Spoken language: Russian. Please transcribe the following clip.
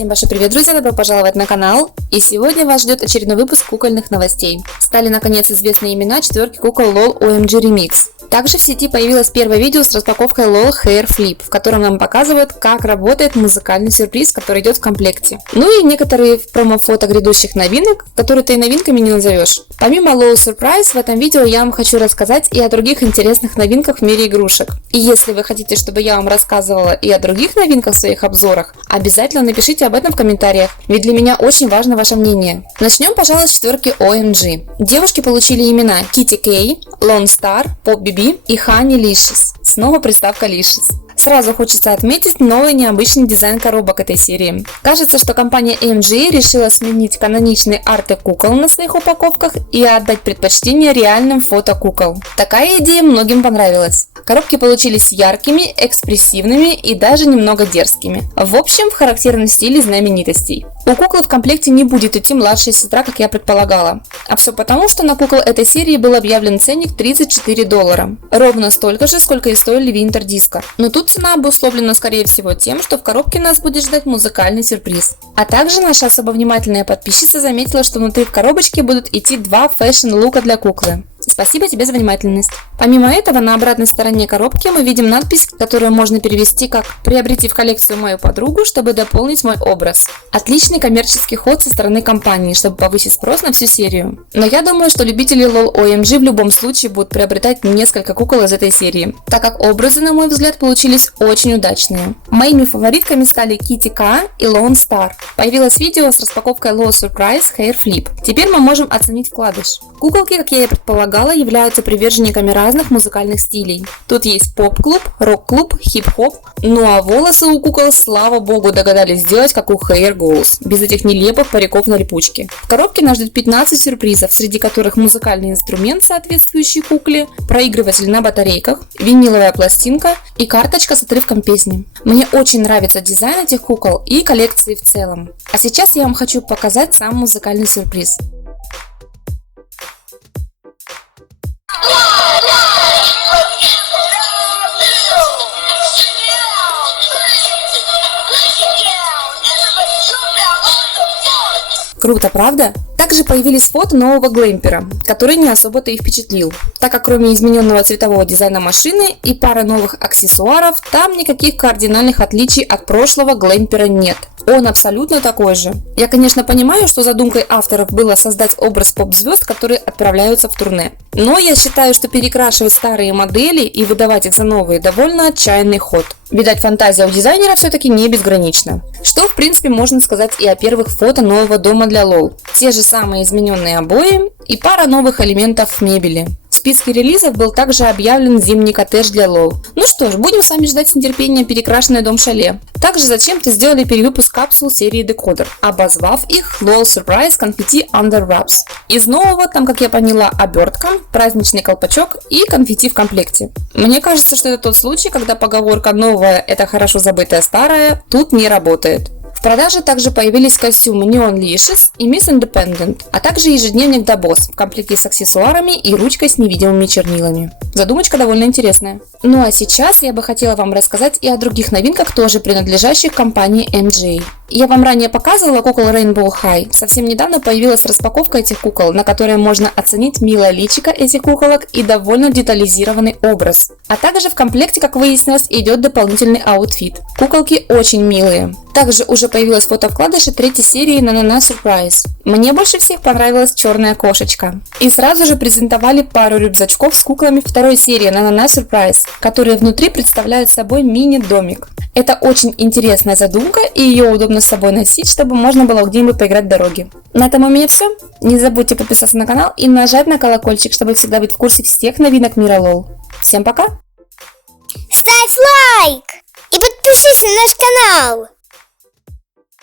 Всем большой привет, друзья! Добро пожаловать на канал! И сегодня вас ждет очередной выпуск кукольных новостей. Стали наконец известны имена четверки кукол LOL OMG Remix. Также в сети появилось первое видео с распаковкой LOL Hair Flip, в котором нам показывают, как работает музыкальный сюрприз, который идет в комплекте. Ну и некоторые промо-фото грядущих новинок, которые ты и новинками не назовешь. Помимо LOL Surprise, в этом видео я вам хочу рассказать и о других интересных новинках в мире игрушек. И если вы хотите, чтобы я вам рассказывала и о других новинках в своих обзорах, обязательно напишите об этом в комментариях, ведь для меня очень важно ваше мнение. Начнем, пожалуй, с четверки OMG. Девушки получили имена Kitty K, Lone Star, Pop BB и Honey Licious. Снова приставка Licious. Сразу хочется отметить новый необычный дизайн коробок этой серии. Кажется, что компания AMG решила сменить каноничные арты кукол на своих упаковках и отдать предпочтение реальным фото кукол. Такая идея многим понравилась. Коробки получились яркими, экспрессивными и даже немного дерзкими. В общем, в характерном стиле знаменитостей. У куклы в комплекте не будет идти младшая сестра, как я предполагала. А все потому, что на кукол этой серии был объявлен ценник $34. Ровно столько же, сколько и стоили Winter Disco. Но тут цена обусловлена, скорее всего, тем, что в коробке нас будет ждать музыкальный сюрприз. А также наша особо внимательная подписчица заметила, что внутри в коробочке будут идти два фэшн-лука для куклы. Спасибо тебе за внимательность. Помимо этого, на обратной стороне коробки мы видим надпись, которую можно перевести как «Приобрети в коллекцию мою подругу, чтобы дополнить мой образ». Отличный коммерческий ход со стороны компании, чтобы повысить спрос на всю серию. Но я думаю, что любители LOL OMG в любом случае будут приобретать несколько кукол из этой серии, так как образы, на мой взгляд, получились очень удачные. Моими фаворитками стали Kitty K и Lone Star. Появилось видео с распаковкой LOL Surprise Hair Flip. Теперь мы можем оценить вкладыш. Куколки, как я и предполагала, являются приверженниками разных музыкальных стилей. Тут есть поп-клуб, рок-клуб, хип-хоп, ну а волосы у кукол, слава богу, догадались сделать, как у Hair Goals, без этих нелепых париков на липучке. В коробке нас ждет 15 сюрпризов, среди которых музыкальный инструмент, соответствующий кукле, проигрыватель на батарейках, виниловая пластинка и карточка с отрывком песни. Мне очень нравится дизайн этих кукол и коллекции в целом. А сейчас я вам хочу показать сам музыкальный сюрприз. Круто, правда? Также появились фото нового глэмпера, который не особо-то и впечатлил, так как кроме измененного цветового дизайна машины и пары новых аксессуаров, там никаких кардинальных отличий от прошлого глэмпера нет. Он абсолютно такой же. Я, конечно, понимаю, что задумкой авторов было создать образ поп-звезд, которые отправляются в турне. Но я считаю, что перекрашивать старые модели и выдавать их за новые довольно отчаянный ход. Видать, фантазия у дизайнера все-таки не безгранична. Что, в принципе, можно сказать и о первых фото нового дома для LOL. Те же самые измененные обои и пара новых элементов мебели. В списке релизов был также объявлен зимний коттедж для LOL. Ну что ж, будем с вами ждать с нетерпением перекрашенный дом шале. Также зачем-то сделали перевыпуск капсул серии Decoder, обозвав их LOL Surprise Confetti Under Wraps. Из нового там, как я поняла, обертка, праздничный колпачок и конфетти в комплекте. Мне кажется, что это тот случай, когда поговорка «новое – это хорошо забытое старое» тут не работает. В продаже также появились костюмы Neon Licious и Miss Independent, а также ежедневник The Boss в комплекте с аксессуарами и ручкой с невидимыми чернилами. Задумочка довольно интересная. Ну а сейчас я бы хотела вам рассказать и о других новинках, тоже принадлежащих компании MJ. Я вам ранее показывала кукол Rainbow High. Совсем недавно появилась распаковка этих кукол, на которой можно оценить милое личико этих куколок и довольно детализированный образ. А также в комплекте, как выяснилось, идет дополнительный аутфит. Куколки очень милые. Также уже появилась фото вкладыша третьей серии Nanana Surprise. Мне больше всех понравилась черная кошечка. И сразу же презентовали пару рюкзачков с куклами второй серии Nanana Surprise, которые внутри представляют собой мини-домик. Это очень интересная задумка, и ее удобно с собой носить, чтобы можно было где-нибудь поиграть в дороге. На этом у меня все. Не забудьте подписаться на канал и нажать на колокольчик, чтобы всегда быть в курсе всех новинок мира LOL. Всем пока! Ставь лайк и подпишись на наш канал!